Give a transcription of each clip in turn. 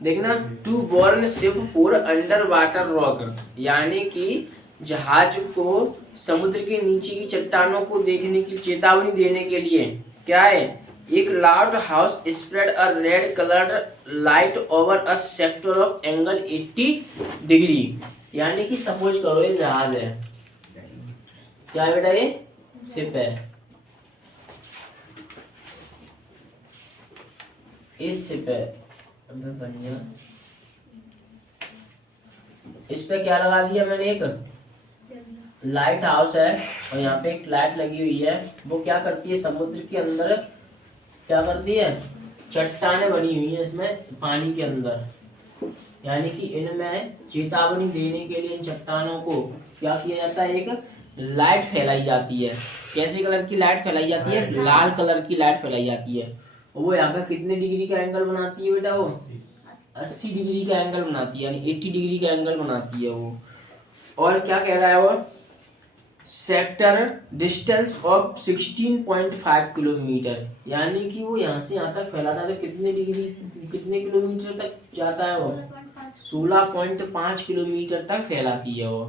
देखना, to born ship for under water rock, यानी कि जहाज को समुद्र के नीचे की चट्टानों को देखने की चेतावनी देने के लिए क्या है, एक loud house spread a red coloured light over a sector of angle 80 degree. यानी कि सपोज करो ये जहाज है, क्या है बेटा, ये शिप है, इस शिप है, इस पे क्या लगा दिया मैंने, एक लाइट हाउस है और यहाँ पे एक लाइट लगी हुई है। वो क्या करती है, समुद्र के अंदर क्या करती है, चट्टानें बनी हुई है इसमें पानी के अंदर, यानी कि इनमें चेतावनी देने के लिए इन चट्टानों को क्या किया जाता है, एक लाइट फैलाई जाती है। कैसे कलर की लाइट फैलाई जाती है, लाल कलर की लाइट फैलाई जाती है। और वो यहाँ पे कितने डिग्री का एंगल बनाती है बेटा, वो 80 डिग्री का एंगल बनाती है, यानी 80 डिग्री का एंगल बनाती है वो। और क्या कह रहा है वो, सेक्टर डिस्टेंस ऑफ 16.5 किलोमीटर, यानी कि वो यहाँ से यहाँ तक फैलाता है तो कितने डिग्री, कितने किलोमीटर तक जाता है वो, 16.5 किलोमीटर तक फैलाती है वो।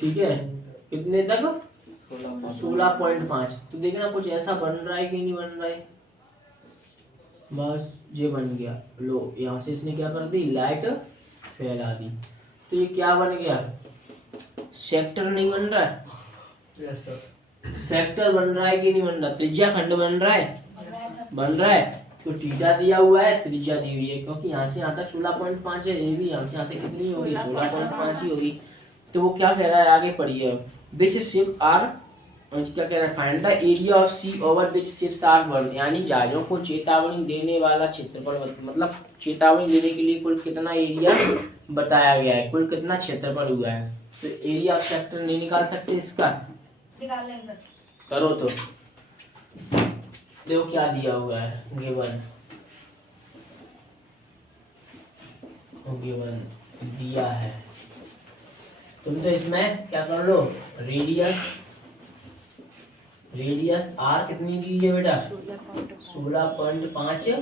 ठीक है, कितने तक, 16.5। तो देखना कुछ ऐसा बन रहा है कि नहीं बन रहा है, बस ये बन गया। लो यहाँ से इसने क्या कर दी, लाइट फैला दी, तो ये क्या बन गया, सेक्टर नहीं बन रहा है, सेक्टर बन रहा है कि नहीं बन रहा, त्रिज्या खंड बन रहा है, बन रहा है। तो थीटा दिया हुआ है, त्रिज्या दी हुई है, क्योंकि यहाँ से यहाँ तक 16.5 है, ये भी यहाँ से यहाँ तक कितनी होगी, 16.5 ही होगी। तो वो क्या कह रहा है, आगे पढ़िए, विच शिप आर, क्या कह रहा है, find the area of sea over which ships are burn, यानी जहाजों को चेतावनी देने वाला क्षेत्रफल, मतलब चेतावनी देने के लिए कुल कितना एरिया बताया गया है, कुल कितना क्षेत्रफल हुआ है। तो एरिया ऑफ सेक्टर नहीं निकाल सकते इसका, करो तो देखो क्या दिया हुआ है, गिवन दिया है। तुम तो इसमें क्या कर लो, रेडियस आर कितनी दी है बेटा, 16.5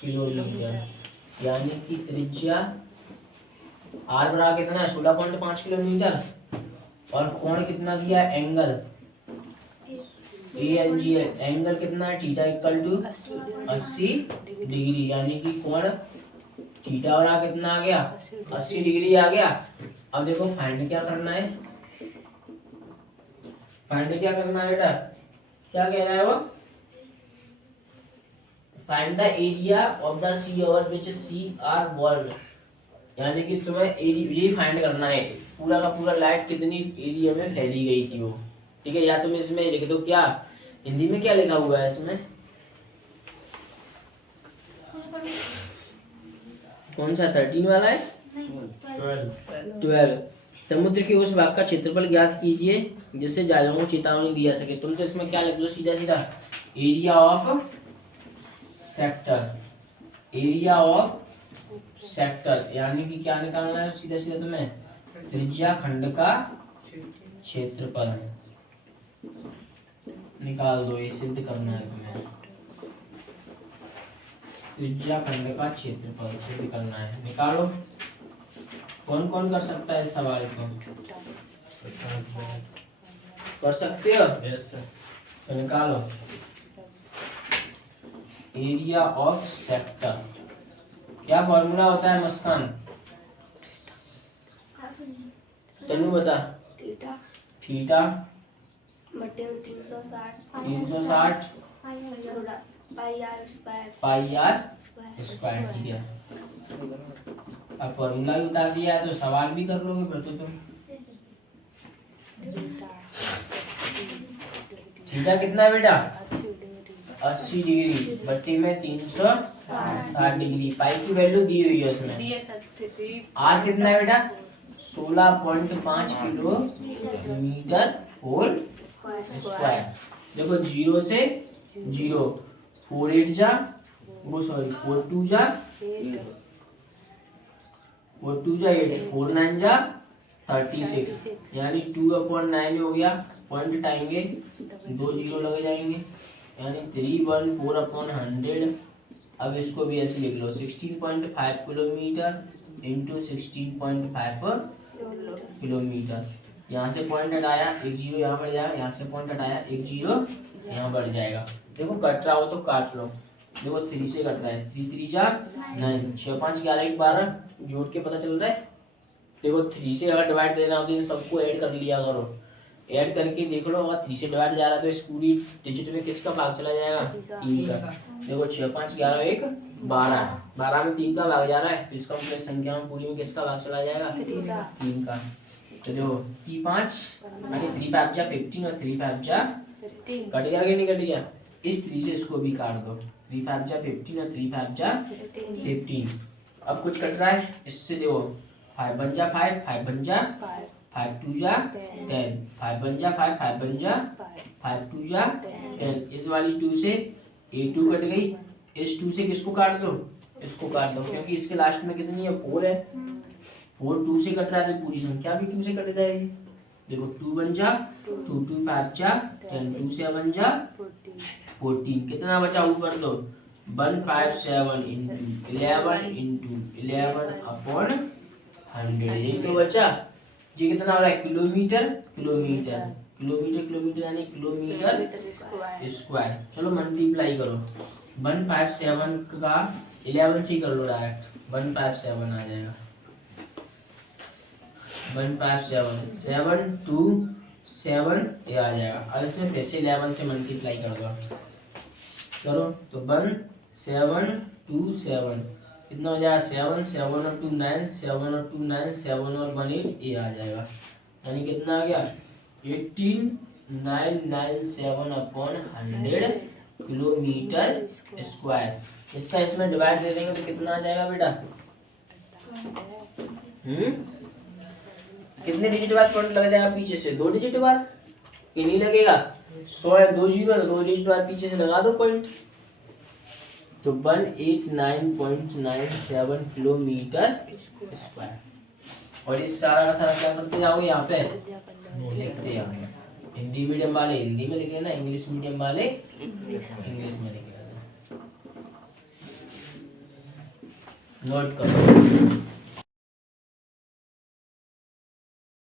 किलोमीटर, यानी कि त्रिज्या आर बराबर कितना है, 16.5 किलोमीटर, और कोण कितना दिया है, एंगल ANG, एंगल कितना है, थीटा इक्वल टू 80 डिग्री, यानी कि कोण थीटा और कितना आ गया, 80 डिग्री आ गया। अब देखो फाइंड क्या करना है, फाइंड क्या करना है बेटा, क्या कह रहा है वो, find the area of the sea over which sea are valve, यानी कि तुम्हें ये फाइंड करना है पूरा का पूरा लाइट कितनी एरिया में फैली गई थी वो। ठीक है, या तुम इसमें लिख दो, क्या हिंदी में क्या लिखा हुआ है इसमें, कौन सा 13 वाला है, 12। समुद्र के उस भाग का क्षेत्रफल ज्ञात कीजिए जिससे जहाजों को चेतावनी दी जा सके। तुम तो इसमें क्या लिख दो, सीधा सीधा area of sector, area of sector, यानी कि क्या निकालना है सीधा सीधा तुम्हें, त्रिज्या खंड का क्षेत्रफल निकाल दो, ये सिद्ध करना है तुम्हें, त्रिज्या खंड का क्षेत्रफल सिद्ध करना है, निकालो। कौन कौन कर सकता है इस सवाल को, कर सकते हो, तो निकालो, एरिया ऑफ सेक्टर, क्या फॉर्मूला होता है मुस्कान, तनु बता, थीटा बटे 360 पाई आर स्क्वायर। ठीक है, अब फॉर्मूला भी बता दिया है तो सवाल भी कर लोगे फिर तो तुम। थीटा कितना है बेटा, 80 डिग्री बट्टी में 360 डिग्री, पाई की वैल्यू दी हुई है उसमें। आर कितना है बेटा, 16.5 किलोमीटर होल स्क्वायर। देखो 0 से 0, 4 8 जा, वो सॉरी 4 2 जा, 4 2 जा 8, 4 9 जा 36, यानी 2/9 हो गया, पॉइंट हटाएंगे 2 0 लग जाएंगे, यानी 314/100 अब इसको भी ऐसे लिख लो 16.5 किलोमीटर इंटू 16.5 किलोमीटर। यहाँ से पॉइंट हटाया, एक जीरो यहाँ बढ़ जाएगा, यहाँ से पॉइंट हटाया, एक जीरो यहाँ बढ़ जाएगा। देखो कट रहा हो तो काट लो। देखो 3 से कट रहा है, 3 3 जा 9, 6 5 11 12 जोड़ के पता चल रहा है। देखो 3 से अगर डिवाइड देना हो तो सबको ऐड कर लिया करो, ऐड करके देख लो अगर 3 से डिवाइड जा रहा है तो इस पूरी डिजिट में किसका भाग चला जाएगा, 3 का। देखो 6 5 11 1 12, 12 में 3 का भाग जा रहा है तो इसका मतलब संख्या में पूरी में किसका भाग चला जाएगा, 3 का। तो देखो 3 5 3 5 जा 15 और 3 5 जा कट गया कि नहीं कट गया। इस 3 से इसको भी काट दो, 3 5 जा 15 और 3 5 जा 15। अब कुछ कट रहा है इससे, देखो 5 बन जा 5, 5 बन जा 5 2 जा 10, 5 बन जा 5, 5 बन जा 5 2 जा 10। इस वाली 2 से ये 2 कट गई, इस 2 से किसको काट दो, इसको काट दो, क्योंकि इसके लास्ट में कितनी है 4 है। 4 2 से कट रहा है तो पूरी संख्या भी 2 से कट जाएगी। देखो 2 बन जा 2 2 5 जा 10, 2 से बन जा 14। कितना बचा ऊपर दो 157 इंटू 11 इंटू 11 अपॉन 100, ये तो बचा। ये कितना हो रहा है किलोमीटर किलोमीटर किलोमीटर किलोमीटर यानी किलोमीटर स्क्वायर। चलो मल्टीप्लाई करो, 157 का 11 से कर लो डायरेक्ट, 157 आ जाएगा। 157 7 2 7 ये आ जाएगा। अब इसमें फिर से 11 से मल्टीप्लाई कर दो, करो तो 1 7 2 7 कितना हो जाएगा 7 7 और 2 9, 7 और 2 9, 7 और 1 8 ये आ जाएगा। यानी कितना आ गया 18997 अपॉन 100 किलोमीटर स्क्वायर। इसका इसमें डिवाइड दे देंगे तो कितना आ जाएगा बेटा, कितने डिजिट बाद पॉइंट लग जाएगा पीछे से, 2 डिजिट बाद कि नहीं लगेगा। 100 है 2 जीरो तो 2 डिजिट बाद पीछे से लगा दो पॉइंट। तो 189.97 किलोमीटर स्क्वायर। और इस सारा का सारा क्या करते जाओगे यहाँ पे लिखते जाओगे। हिंदी मीडियम वाले हिंदी में लिख लेना, इंग्लिश मीडियम वाले इंग्लिश में लिख लेना। नोट करो।